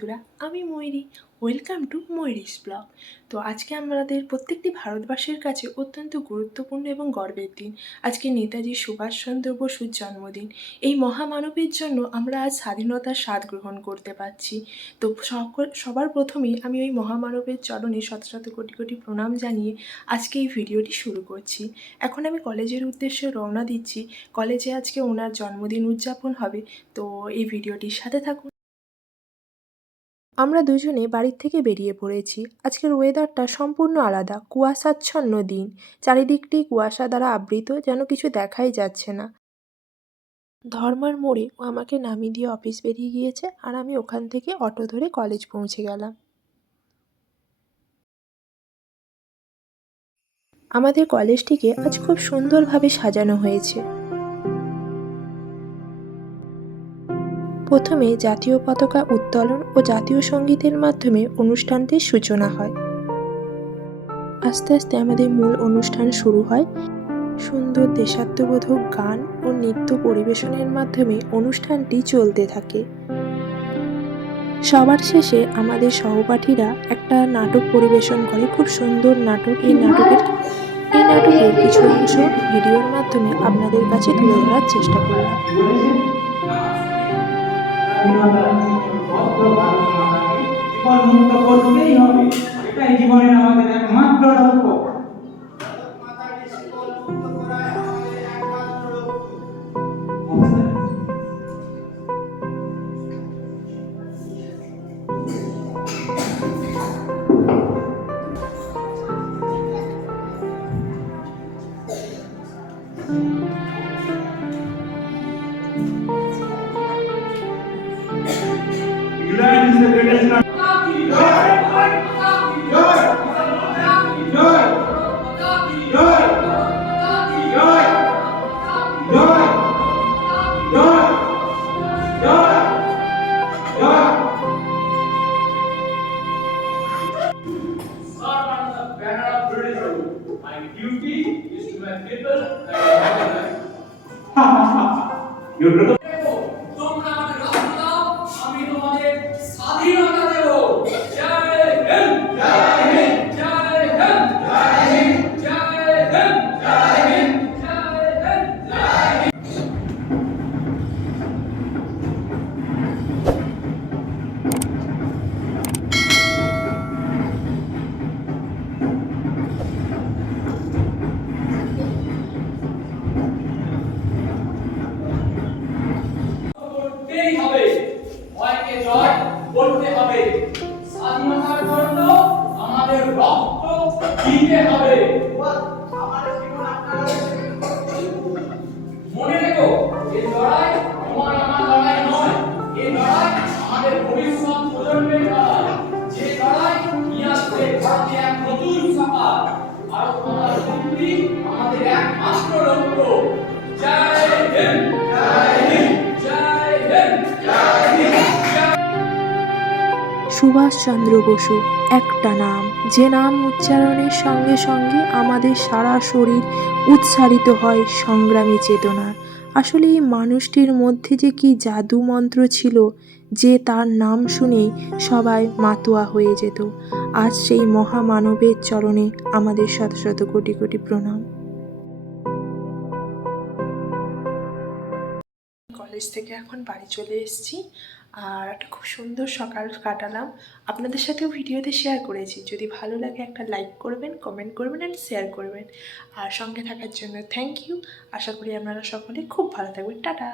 বন্ধুরা, আমি Mayuri. Welcome to Mayuri's blog. তো আজকে আমাদের প্রত্যেকটি ভারতবাসীর কাছে অত্যন্ত গুরুত্বপূর্ণ এবং গর্বের দিন। আজকে নেতাজি সুভাষচন্দ্র বসুর জন্মদিন। এই মহামানবের জন্য আমরা আজ স্বাধীনতার স্বাদ গ্রহণ করতে পারছি। তো সবার প্রথমেই আমি ওই মহামানবের চরণে শত শত কোটি কোটি প্রণাম জানিয়ে আজকে এই ভিডিওটি শুরু করছি। এখন আমি কলেজের উদ্দেশ্যে রওনা দিচ্ছি। কলেজে আজকে ওনার জন্মদিন উদযাপন হবে, তো এই ভিডিওটির সাথে থাকুন। আমরা দুজনে বাড়ির থেকে বেরিয়ে পড়েছি। আজকের ওয়েদারটা সম্পূর্ণ আলাদা, কুয়াশাচ্ছন্ন দিন। চারিদিকটি কুয়াশা দ্বারা আবৃত, যেন কিছু দেখাই যাচ্ছে না। ধর্মার মোড়ে ও আমাকে নামিয়ে দিয়ে অফিস বেরিয়ে গিয়েছে, আর আমি ওখান থেকে অটো ধরে কলেজ পৌঁছে গেলাম। আমাদের কলেজটিকে আজ খুব সুন্দরভাবে সাজানো হয়েছে। প্রথমে জাতীয় পতাকা উত্তোলন ও জাতীয় সঙ্গীতের মাধ্যমে অনুষ্ঠানটির সূচনা হয়। আস্তে আস্তে আমাদের মূল অনুষ্ঠান শুরু হয়। সুন্দর দেশাত্মবোধক গান ও নৃত্য পরিবেশনের মাধ্যমে অনুষ্ঠানটি চলতে থাকে। সবার শেষে আমাদের সহপাঠীরা একটা নাটক পরিবেশন করে, খুব সুন্দর নাটক। এই নাটকের কিছু অংশ ভিডিওর মাধ্যমে আপনাদের কাছে তুলে ধরার চেষ্টা করলাম। জীবনের আমাদের একমাত্র লক্ষ্য। England is the greatest country. My duty is to my people and you তোমরা আমাকে রক্ত দাও, আমি তোমাদের স্বাধীনতা দেব। জয় হিন্দ, জয় হিন্দ, জয় হিন্দ, জয় হিন্দ, জয় হিন্দ, জয় হিন্দ, জয় হিন্দ, জয় হিন্দ। করতেই হবে, ভয়কে জয় করতে হবে। স্বাধীনতার জন্য আমাদের রক্ত দিতে হবে। মনে রেখো, এই লড়াই তোমার আমার লড়াই নয়, এই লড়াই আমাদের ভবিষ্যৎ প্রজন্মের লড়াই। যে লড়াই নিয়ে আসবে ভারতে এক নতুন সকাল। ভারত মাতার মুক্তি আমাদের একমাত্র লক্ষ্য। জয় হিন্দ, জয় হিন্দ, জয় হিন্দ, জয় হিন্দ। সুভাষচন্দ্র বসু একটা নাম, যে নাম উচ্চারণের সঙ্গে সঙ্গে আমাদের সারা শরীর উৎসারিত হয় সংগ্রামী চেতনা। আসলে এই মানুষটির মধ্যে যে কি জাদু মন্ত্র ছিল, যে তার নাম শুনেই সবাই মাতোয়া হয়ে যেত। আজ সেই মহামানবের চরণে আমাদের শত শত কোটি কোটি প্রণাম। কলেজ থেকে এখন বাড়ি চলে এসেছি, আর একটা খুব সুন্দর সকাল কাটালাম। আপনাদের সাথেও ভিডিওতে শেয়ার করেছি। যদি ভালো লাগে একটা লাইক করবেন, কমেন্ট করবেন অ্যান্ড শেয়ার করবেন। আর সঙ্গে থাকার জন্য থ্যাংক ইউ। আশা করি আপনারা সকলে খুব ভালো থাকবেন। টাটা।